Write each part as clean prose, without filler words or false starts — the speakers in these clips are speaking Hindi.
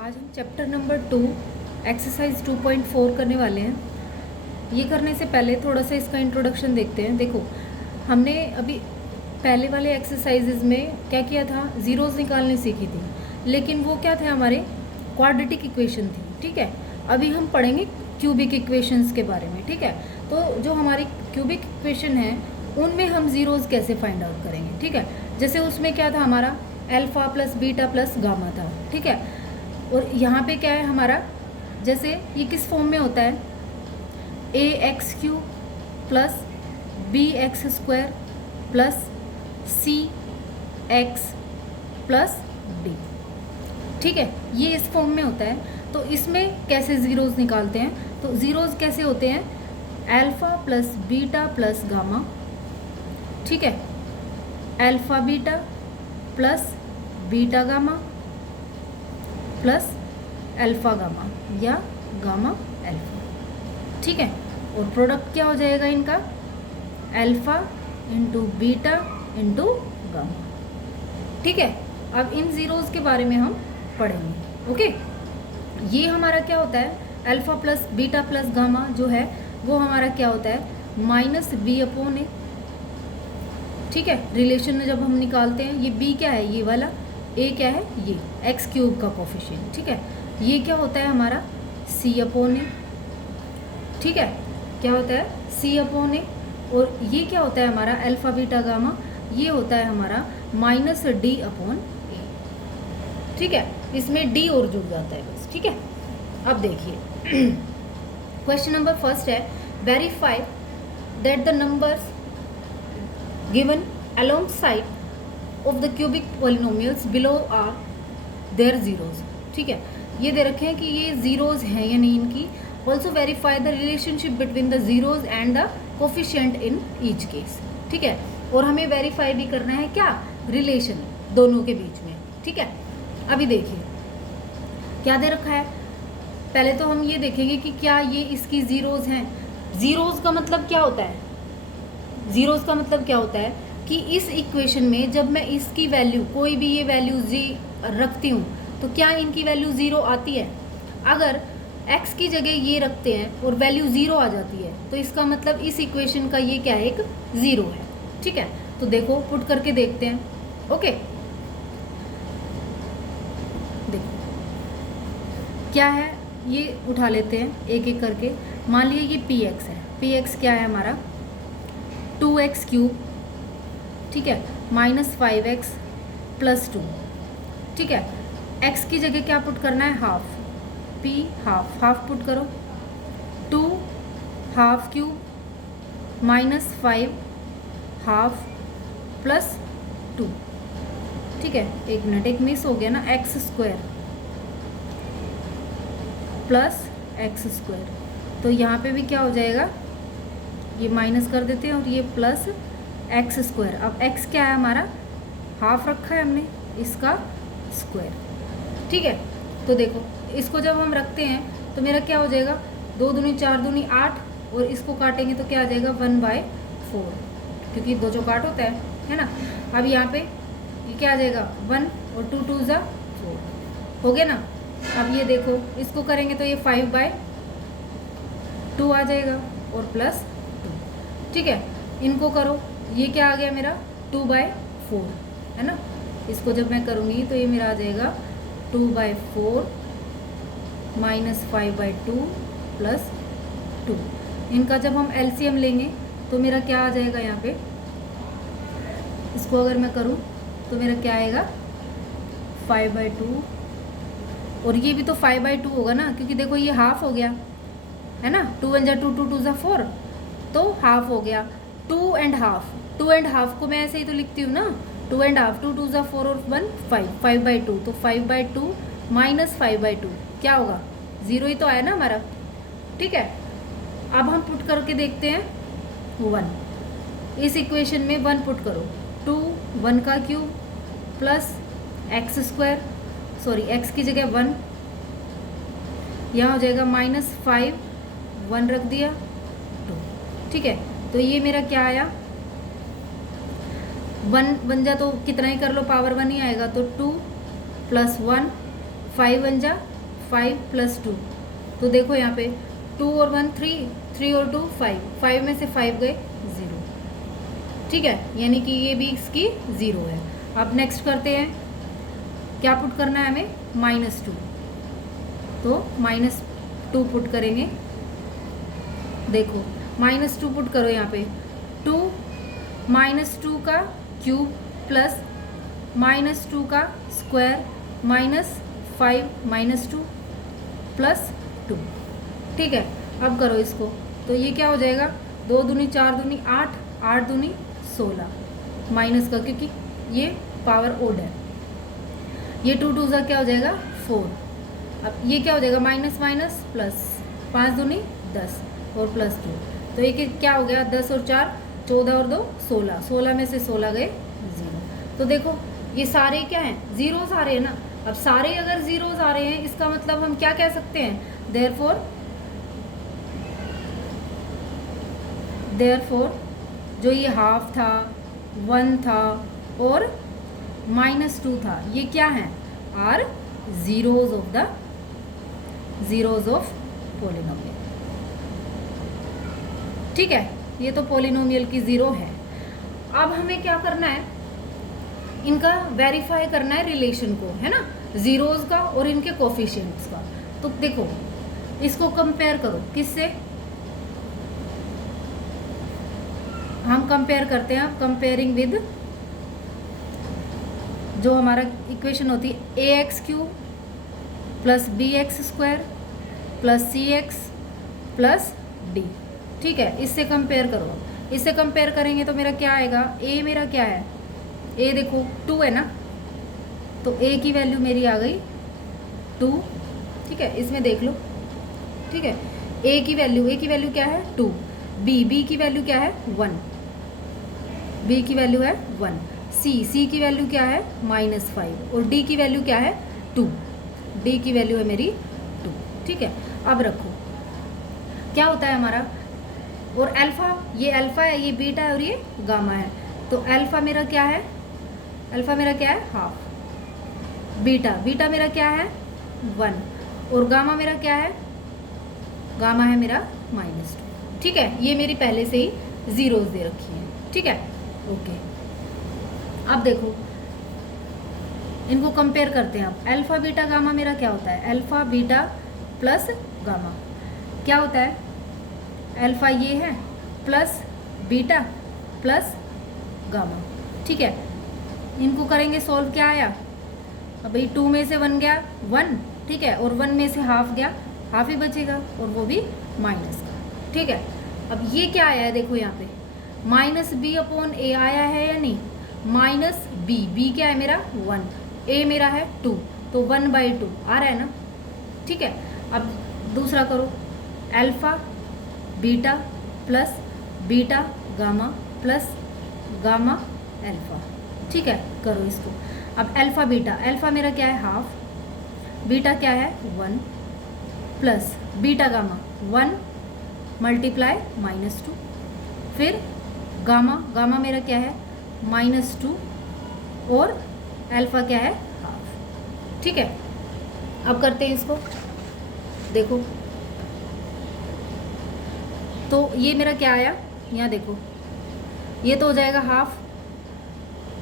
आज हम चैप्टर नंबर 2 एक्सरसाइज 2.4 करने वाले हैं। ये करने से पहले थोड़ा सा इसका इंट्रोडक्शन देखते हैं। देखो, हमने अभी पहले वाले एक्सरसाइजेज में क्या किया था, ज़ीरोज़ निकालनी सीखी थी, लेकिन वो क्या थे, हमारे क्वाड्रेटिक इक्वेशन थी। ठीक है, अभी हम पढ़ेंगे क्यूबिक इक्वेशंस के बारे में। ठीक है, तो जो हमारी क्यूबिक इक्वेशन है उनमें हम ज़ीरोज़ कैसे फाइंड आउट करेंगे। ठीक है, जैसे उसमें क्या था, हमारा alpha plus beta plus gamma था। ठीक है, और यहाँ पे क्या है हमारा, जैसे ये किस फॉर्म में होता है, a x cube plus b x square plus c x plus d. ठीक है, ये इस फॉर्म में होता है। तो इसमें कैसे ज़ीरोज़ निकालते हैं, तो ज़ीरोज़ कैसे होते हैं, alpha plus beta plus gamma. ठीक है, alpha beta plus beta gamma plus alpha gamma या गामा अल्फ़ा। ठीक है, और प्रोडक्ट क्या हो जाएगा इनका, alpha into beta into gamma. ठीक है, अब इन ज़ीरोज़ के बारे में हम पढ़ेंगे। ओके, ये हमारा क्या होता है, alpha plus beta plus gamma जो है वो हमारा क्या होता है, माइनस बी अपॉन ए। ठीक है, रिलेशन में जब हम निकालते हैं, ये बी क्या है, ये वाला, ए क्या है, ये एक्स क्यूब का कोफिशिएंट। ठीक है, ये क्या होता है हमारा, सी अपॉन ए। ठीक है, क्या होता है, सी अपॉन ए। और ये क्या होता है हमारा अल्फ़ा बीटा गामा, ये होता है हमारा माइनस डी अपॉन ए। ठीक है, इसमें डी और जुड़ जाता है बस। ठीक है, अब देखिए क्वेश्चन नंबर फर्स्ट है, verify that the numbers given alongside of the cubic polynomials below are their zeros। ठीक है, ये दे रखे हैं कि ये ज़ीरोज़ हैं या नहीं इनकी। Also verify the relationship between the zeros and the coefficient in each case. ठीक है, और हमें वेरीफाई भी करना है क्या, रिलेशन दोनों के बीच में। ठीक है, अभी देखिए क्या दे रखा है। पहले तो हम ये देखेंगे कि क्या ये इसकी ज़ीरोज़ हैं। ज़ीरोज़ का मतलब क्या होता है, ज़ीरोज़ का मतलब क्या होता है कि इस इक्वेशन में जब मैं इसकी वैल्यू, कोई भी ये वैल्यू जी रखती हूँ, तो क्या इनकी वैल्यू ज़ीरो आती है। अगर x की जगह ये रखते हैं और वैल्यू ज़ीरो आ जाती है, तो इसका मतलब इस इक्वेशन का ये क्या है, एक ज़ीरो है। ठीक है, तो देखो पुट करके देखते हैं। ओके, देखो क्या है, ये उठा लेते हैं एक एक करके। मान लीजिए ये पी एक्स है, पी एक्स क्या है हमारा, 2x क्यूब। ठीक है, माइनस 5x प्लस 2। ठीक है, x की जगह क्या पुट करना है, half, p half, half put करो, 2 half cube minus 5 half plus 2। ठीक है, एक मिनट, एक मिस हो गया ना, x square plus x square. तो यहाँ पे भी क्या हो जाएगा, ये माइनस कर देते हैं और ये प्लस एक्स स्क्वायर। अब एक्स क्या है हमारा, हाफ रखा है हमने, इसका स्क्वायर। ठीक है, तो देखो इसको जब हम रखते हैं तो मेरा क्या हो जाएगा, 2 दूनी 4 दूनी 8, और इसको काटेंगे तो क्या आ जाएगा, 1/4, क्योंकि 2 चौकाट होता है ना। अब यहाँ पे ये क्या आ जाएगा, 1 और 2 2 ज़ा 4 हो गया ना। अब ये देखो इसको करेंगे तो ये 5/2 आ जाएगा और प्लस 2। ठीक है, इनको करो, ये क्या आ गया मेरा, 2/4 है ना। इसको जब मैं करूँगी तो ये मेरा आ जाएगा 2/4 माइनस 5/2 प्लस 2। इनका जब हम एलसीएम लेंगे तो मेरा क्या आ जाएगा, यहाँ पे इसको अगर मैं करूँ तो मेरा क्या आएगा, 5/2, और ये भी तो 5/2 होगा ना, क्योंकि देखो ये हाफ हो गया है ना, 2 1 जा 2 2 2 जा 4, तो हाफ हो गया। 2 एंड हाफ, 2 एंड हाफ को मैं ऐसे ही तो लिखती हूँ ना, 2 एंड हाफ, 2 2 जा 4 और 1 5, 5/2, तो 5/2 माइनस 5/2 क्या होगा, ज़ीरो ही तो आया ना हमारा। ठीक है, अब हम पुट करके देखते हैं 1, इस इक्वेशन में 1 पुट करो, 2 1 का cube plus x square, sorry x की जगह 1, यहाँ हो जाएगा माइनस 5, 1 रख दिया 2। ठीक है, तो ये मेरा क्या आया, 1 बन जा तो कितना ही कर लो, पावर 1 ही आएगा, तो 2 + 1 5 बन जा 5 + 2, तो देखो यहाँ पे 2 और 1 3, 3 और 2 5, 5 में से 5 गए 0, ठीक है, यानी कि ये भी इसकी 0 है। अब नेक्स्ट करते हैं, क्या पुट करना है हमें, -2, तो -2 पुट करेंगे। देखो -2 पुट करो यहाँ पे, 2 -2 का क्यूब प्लस -2 का स्क्वायर -5 -2 + 2, ठीक है। अब करो इसको, तो ये क्या हो जाएगा, 2 दूनी 4 दूनी 8, 8 दूनी 16, माइनस का क्योंकि ये पावर ओड है, ये 2 2 क्या हो जाएगा 4। अब ये क्या हो जाएगा, माइनस माइनस प्लस, 5 दूनी 10 और +2, तो ये क्या हो गया, 10 और 4 14 और 2 16, 16 में से 16 गए 0। तो देखो ये सारे क्या हैं, जीरोस आ रहे हैं ना। अब सारे अगर जीरोस आ रहे हैं, इसका मतलब हम क्या कह सकते हैं, देयरफॉर जो ये हाफ था, 1 था और -2 था, ये क्या हैं, आर जीरोस ऑफ पॉलिनोमियल, ठीक है। ये तो पॉलिनोमियल की 0 है। अब हमें क्या करना है, इनका वेरीफाई करना है रिलेशन को, है ना, जीरोस का और इनके कोफिशिएंट्स का। तो देखो इसको कंपेयर करो, किससे हम कंपेयर करते हैं, कंपेयरिंग विद जो हमारा इक्वेशन होती है ax³ + bx² + cx + d, ठीक है। इससे कंपेयर करो, इससे कंपेयर करेंगे तो मेरा क्या आएगा, a मेरा क्या है, a देखो 2 है ना, तो a की वैल्यू मेरी आ गई 2, ठीक है, इसमें देख लो, ठीक है। a की वैल्यू क्या है 2, b की वैल्यू क्या है 1, b की वैल्यू है 1, c की वैल्यू क्या है -5 और d की वैल्यू क्या है 2, d की वैल्यू है मेरी 2, ठीक है। अब रखो क्या होता है हमारा, और अल्फा, ये अल्फा है, ये बीटा है और ये गामा है, तो अल्फा मेरा क्या है, हाफ, बीटा मेरा क्या है 1 और गामा मेरा क्या है, गामा है मेरा -2, ठीक है। ये मेरी पहले से ही जीरोस दे रखी है, ठीक है, ओके। अब देखो इनको कंपेयर करते हैं। अब अल्फा बीटा गामा मेरा क्या होता है, अल्फा बीटा प्लस गामा क्या होता है, अल्फा ये है प्लस बीटा प्लस गामा, ठीक है। इनको करेंगे सॉल्व, क्या आया, अब भाई 2 में से 1 गया 1, ठीक है, और 1 में से हाफ गया, हाफ ही बचेगा और वो भी माइनस का, ठीक है। अब ये क्या आया है, देखो यहाँ पे -b/a आया है या नहीं, -b क्या है मेरा 1, a मेरा है 2, तो 1/2 आ रहा है ना, ठीक है। अब दूसरा करो, alpha beta plus beta gamma plus gamma alpha, ठीक है, करो इसको। अब अल्फा मेरा क्या है हाफ, बीटा क्या है 1 प्लस बीटा गामा 1 × -2, फिर गामा मेरा क्या है -2 और अल्फा क्या है हाफ, ठीक है। अब करते हैं इसको, देखो तो ये मेरा क्या आया, यहाँ देखो ये तो हो जाएगा हाफ,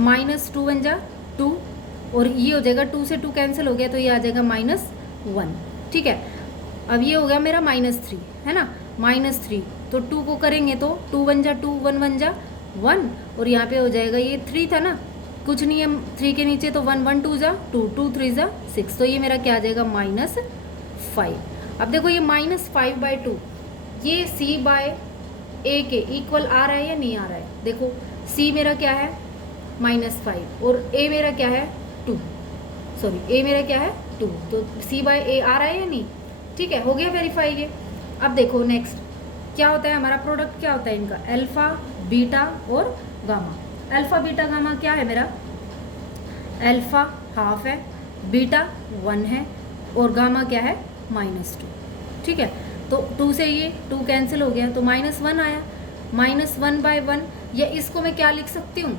-2 बन जा 2 और ये हो जाएगा 2 से 2 कैंसिल हो गया, तो ये आ जाएगा -1, ठीक है। अब ये हो गया मेरा -3, है ना, -3, तो 2 को करेंगे तो 2 बन जा 2, 1 बन जा 1 और यहाँ पे हो जाएगा, ये 3 था ना, कुछ नहीं है 3 के नीचे, तो 1 1 2 जा 2 2 3 जा 6, तो ये मेरा क्या आ जाएगा -5। अब देखो ये -5/2 ये c/a के इक्वल आ रहा है या नहीं आ रहा है, देखो c मेरा क्या है -5 और a मेरा क्या है 2, a मेरा क्या है 2, तो c/a आ रहा है या नहीं, ठीक है, हो गया वेरीफाई ये। अब देखो नेक्स्ट क्या होता है, हमारा प्रोडक्ट क्या होता है इनका, अल्फा बीटा और गामा। अल्फा बीटा गामा क्या है मेरा, अल्फा हाफ है, बीटा 1 है और गामा क्या है -2, ठीक है। तो 2 से ये 2 कैंसिल हो गया, तो -1 आया, -1/1, या इसको मैं क्या लिख सकती हूँ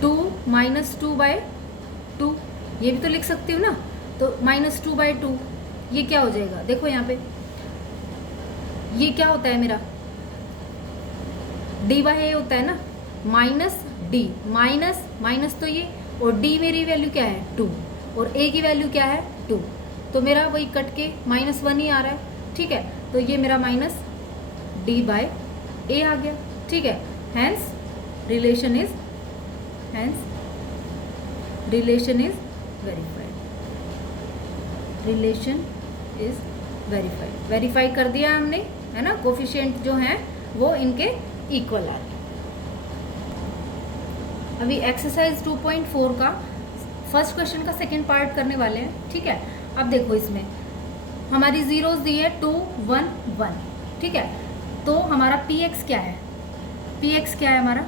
2 -2/2, ये भी तो लिख सकती हूँ ना, तो -2/2 ये क्या हो जाएगा, देखो यहाँ पे ये क्या होता है मेरा d/a होता है ना, माइनस डी, माइनस तो ये, और d मेरी वैल्यू क्या है 2 और a की वैल्यू क्या है 2, तो मेरा वही कट के -1 ही आ रहा है। ठीक है, तो ये मेरा -d/a आ गया। ठीक है, hence relation is verified, relation is verified, verified कर दिया हमने, है ना। कोफिशिएंट जो हैं वो इनके इक्वल आ रहे। अभी एक्सरसाइज 2.4 का फर्स्ट क्वेश्चन का सेकंड पार्ट करने वाले हैं। ठीक है, अब देखो इसमें हमारी जीरोस दी है 2 1 1। ठीक है, तो हमारा px क्या है, px क्या है हमारा,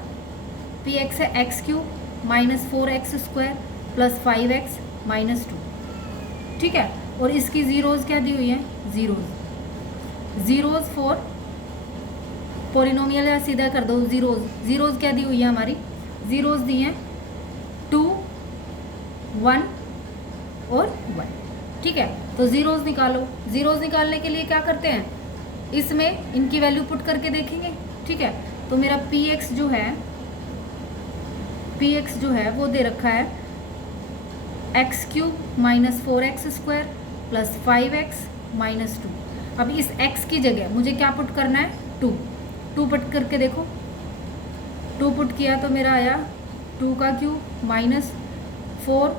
px है x³ -4x² + 5x -2। ठीक है, और इसकी जीरोस क्या दी हुई है, जीरोस फॉर पोलिनोमियल, या सीधा कर दो जीरोस क्या दी हुई है हमारी, जीरोस दी हैं 2 1 और 1। ठीक है, तो जीरोस निकालो। जीरोस निकालने के लिए क्या करते हैं, इसमें इनकी वैल्यू पुट करके देखेंगे। ठीक है, तो मेरा px जो है वो दे रखा है x³ -4x² + 5x -2। अब इस x की जगह मुझे क्या पुट करना है, 2 पुट करके देखो, 2 पुट किया तो मेरा आया 2³ -4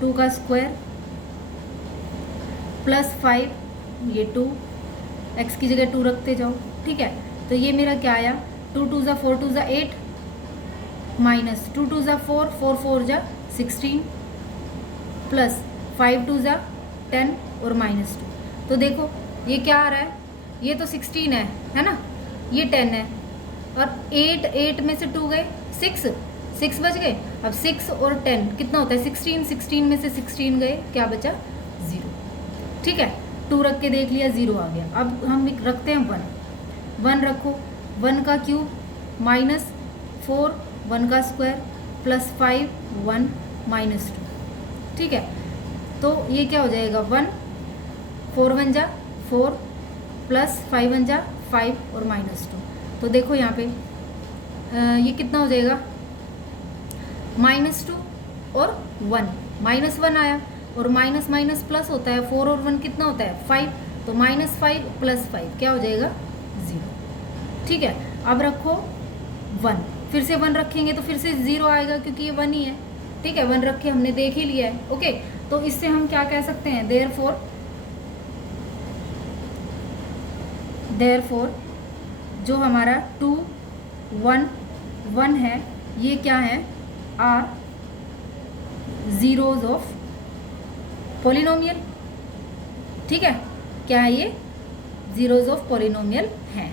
2 का स्क्वायर +5, ये 2 x की जगह 2 रखते जाओ। ठीक है, तो ये मेरा क्या आया, 2 2 = 4 2 = 8 -2 2 = 4 4 4 = 16 + 5 2 = 10 और -2। तो देखो ये क्या आ रहा है, ये तो 16 है ना, ये 10 है, और 8 में से 2 गए 6 बच गए। अब 6 और 10 कितना होता है, 16 में से 16 गए, क्या बचा 0। ठीक है, 2 रख के देख लिया, 0 आ गया। अब हम रखते हैं 1 रखो, 1 का क्यूब -4 1 का स्क्वायर +5 1 -2। ठीक है, तो ये क्या हो जाएगा, 1 4 1 = 4 + 5 1 = 5 और -2। तो देखो यहाँ पे ये कितना हो जाएगा, -2 और 1, -1 आया, और माइनस प्लस होता है, 4 और 1 कितना होता है 5, तो -5 + 5 क्या हो जाएगा 0। ठीक है, अब रखो 1, फिर से 1 रखेंगे तो फिर से 0 आएगा, क्योंकि ये 1 ही है। ठीक है, 1 रख के हमने देख ही लिया है। ओके, तो इससे हम क्या कह सकते हैं, देयरफॉर जो हमारा 2 1 1 है, ये क्या है, आर जीरोज ऑफ पोलिनोमियल। ठीक है, क्या है ये, जीरोज ऑफ पोलिनोमियल है।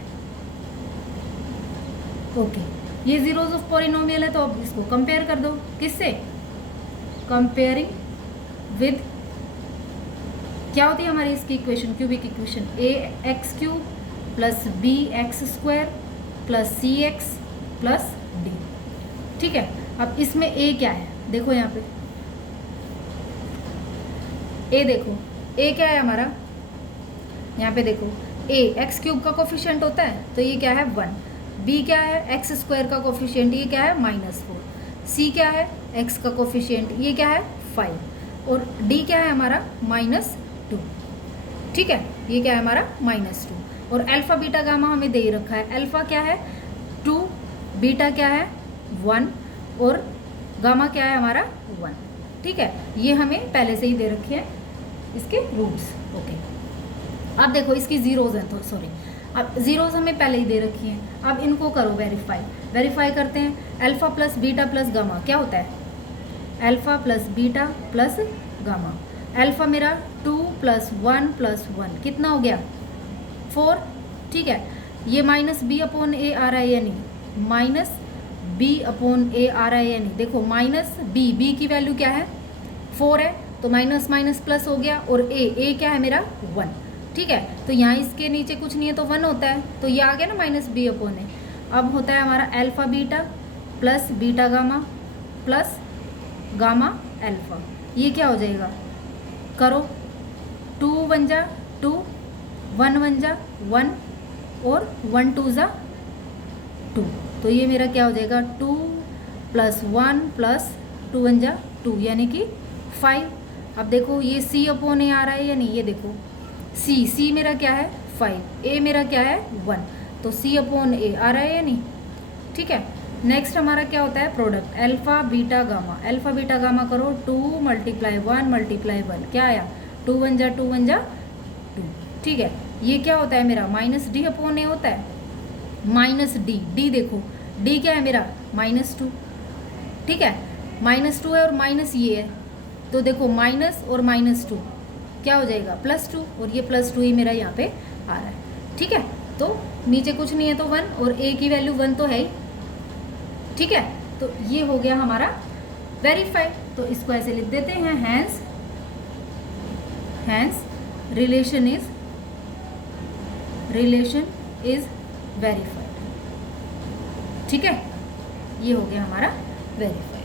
ओके, ये जीरोज ऑफ पोलिनोमियल है, तो अब इसको कंपेयर कर दो, किससे, कंपेयरिंग विद, क्या होती है हमारी इसकी equation, cubic equation, ax³ + bx² + cx + d। ठीक है, अब इसमें a क्या है, देखो यहाँ पे a, देखो a क्या है हमारा, यहाँ पे देखो a x³ का कोफिशिएंट होता है, तो ये क्या है 1, b क्या है x² का कोफिशिएंट, ये क्या है -4, c क्या है x का कोफिशिएंट, ये क्या है 5, और d क्या है हमारा -2। ठीक है, ये क्या है हमारा -2, और अल्फा बीटा गामा हमें दे रखा है, अल्फा क्या है 2, बीटा क्या है 1, और गामा क्या है हमारा 1। ठीक है, ये हमें पहले से ही दे रखे हैं इसके रूट्स। ओके, अब देखो इसकी जीरोज हैं, तो सॉरी, अब जीरोज हमें पहले ही दे रखी हैं। अब इनको करो वेरीफाई करते हैं। अल्फा + बीटा + गामा क्या होता है, अल्फा + बीटा + गामा। अल्फा मेरा 2 + 1 + 1 कितना हो गया 4। ठीक है, ये -b/a आ रहा है या नहीं, -b/a आ रहा है या नहीं, देखो -b की वैल्यू क्या है 4 है, तो माइनस प्लस हो गया, और a क्या है मेरा 1। ठीक है, तो यहाँ इसके नीचे कुछ नहीं है तो 1 होता है, तो ये आ गया ना -b/a। अब होता है हमारा alpha beta + beta gamma + gamma alpha, ये क्या हो जाएगा करो, 2 1 जा 2, 1 1 जा 1 और 1 2 जा 2। तो ये मेरा क्या हो जाएगा 2 + 1 + 2 1 जा 2 यानी कि 5। अब देखो ये C अपॉन A आ रहा है या नहीं, ये देखो C मेरा क्या है 5, A मेरा क्या है 1, तो C अपॉन A आ रहा है या नहीं। ठीक है, नेक्स्ट हमारा क्या होता है product, alpha beta gamma. Alpha beta gamma करो, 2 × 1 × 1 क्या आया 2 1 जा 2 1 जा 2। ठीक है, ये क्या होता है मेरा -D अपॉन A होता है, -D। D देखो D क्या है मेरा -2। ठीक है, -2 है और माइनस ये है, तो देखो माइनस और -2 क्या हो जाएगा +2, और ये +2 ही मेरा यहाँ पे आ रहा है। ठीक है, तो नीचे कुछ नहीं है तो 1, और A की वैल्यू 1 तो है ही। ठीक है, तो ये हो गया हमारा वेरीफाई। तो इसको ऐसे लिख देते हैं, हैंस रिलेशन इज वेरीफाइड। ठीक है, ये हो गया हमारा वेरीफाइड।